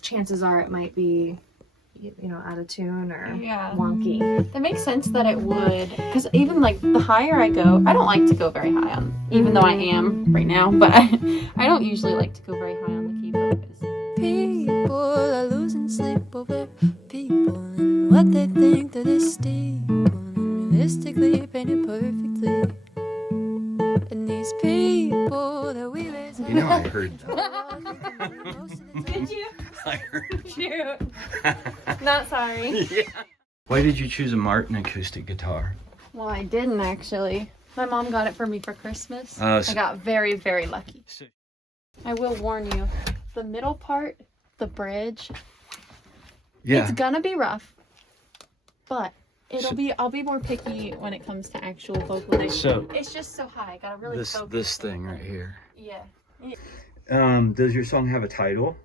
chances are it might be, out of tune or Yeah. wonky. That makes sense that it would, because even like the higher I go, I don't like to go very high on, even though I am right now, but I don't usually like to go very high on the key focus. People are losing sleep over people and what they think that is steeple and realistically painted perfectly. And these people that we raise. You know, I heard that. Did you? I heard. Shoot. Not sorry. Yeah. Why did you choose a Martin acoustic guitar? Well, I didn't actually. My mom got it for me for Christmas. Oh, I got very, very lucky. So- I will warn you, the middle part, the bridge, Yeah. it's gonna be rough, but I'll be more picky when it comes to actual vocalization. So It's just so high. I gotta really this focus. thing right here. Yeah. Does your song have a title?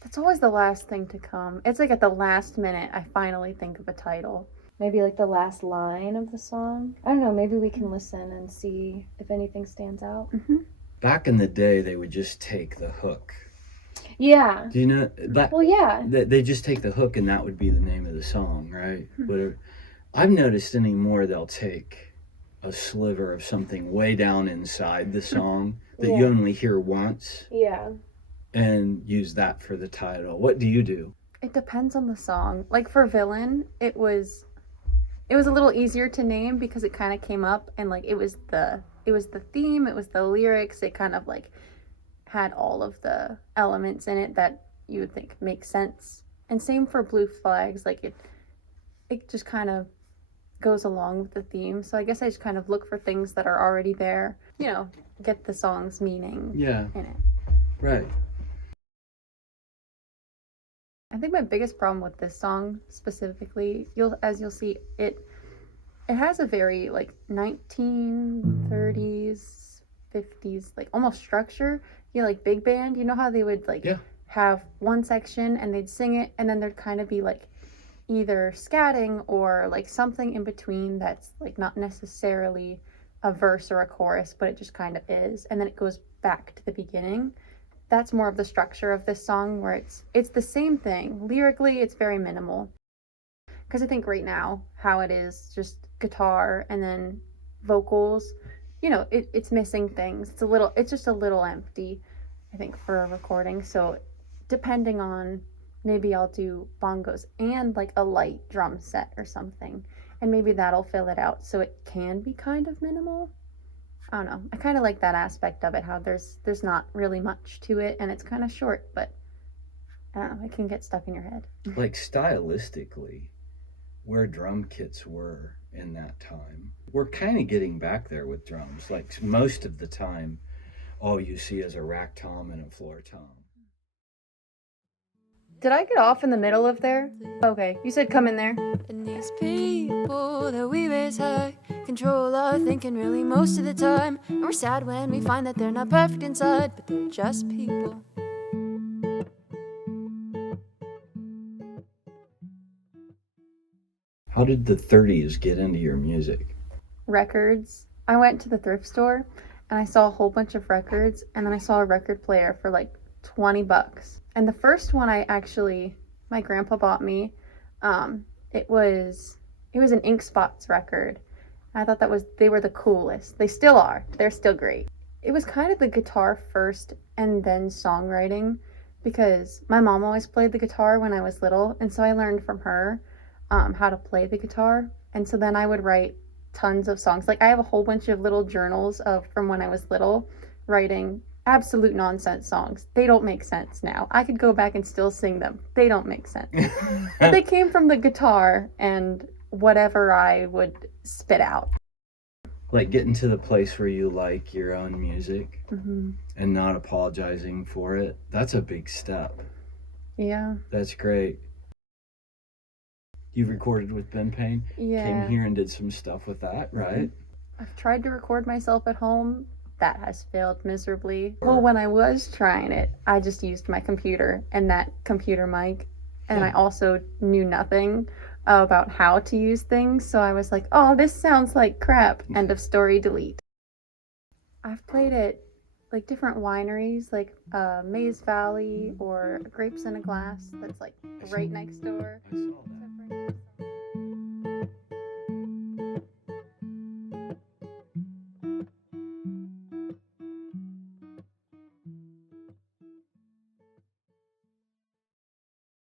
That's always the last thing to come. It's like at the last minute, I finally think of a title. Maybe like the last line of the song. I don't know. Maybe we can listen and see if anything stands out. Back in the day, they would just take the hook. Yeah. Do you know that? Well, yeah. They just take the hook and that would be the name of the song, right? Whatever. I've noticed anymore they'll take a sliver of something way down inside the song that you Yeah. only hear once Yeah. and use that for the title. What do you do? It depends on the song. Like for Villain, it was a little easier to name because it kind of came up and like it was the theme, it was the lyrics, it kind of like had all of the elements in it that you would think make sense. And same for Blue Flags, like it just kind of goes along with the theme. So I guess I just kind of look for things that are already there, get the song's meaning Yeah, in it. right. I think my biggest problem with this song specifically, as you'll see, it has a very like 1930s, 50s, like almost structure. Like big band, you know how they would like have one section and they'd sing it and then there'd kind of be like either scatting or like something in between that's like not necessarily a verse or a chorus, but it just kind of is, and then it goes back to the beginning. That's more of the structure of this song, where it's the same thing. Lyrically, it's very minimal. Because I think right now, how it is, just guitar and then vocals, it's missing things. It's just a little empty, I think, for a recording. So depending on, maybe I'll do bongos and like a light drum set or something. And maybe that'll fill it out so it can be kind of minimal. I don't know. I kind of like that aspect of it, how there's not really much to it and it's kind of short, but I don't know, it can get stuck in your head. Like stylistically, where drum kits were in that time, we're kind of getting back there with drums. Like most of the time, all you see is a rack tom and a floor tom. Did I get off in the middle of there? Okay, you said come in there. And these people that we raise high control our thinking really most of the time. And we're sad when we find that they're not perfect inside, but they're just people. How did the 30s get into your music? Records. I went to the thrift store and I saw a whole bunch of records, and then I saw a record player for like $20. And the first one my grandpa bought me, it was an Ink Spots record. I thought they were the coolest. They still are. They're still great. It was kind of the guitar first and then songwriting, because my mom always played the guitar when I was little, and so I learned from her how to play the guitar. And so then I would write tons of songs. Like I have a whole bunch of little journals from when I was little, writing absolute nonsense songs. They don't make sense now. I could go back and still sing them. They don't make sense. But they came from the guitar and whatever I would spit out. Like getting to the place where you like your own music Mm-hmm. and not apologizing for it. That's a big step. Yeah. That's great. You recorded with Ben Payne? Yeah. Came here and did some stuff with that, right? I've tried to record myself at home. That has failed miserably. Well, when I was trying it, I just used my computer and that computer mic. And I also knew nothing about how to use things. So I was like, oh, this sounds like crap. End of story, delete. I've played it like different wineries, like Maze Valley or Grapes in a Glass, that's like right next door. I saw that.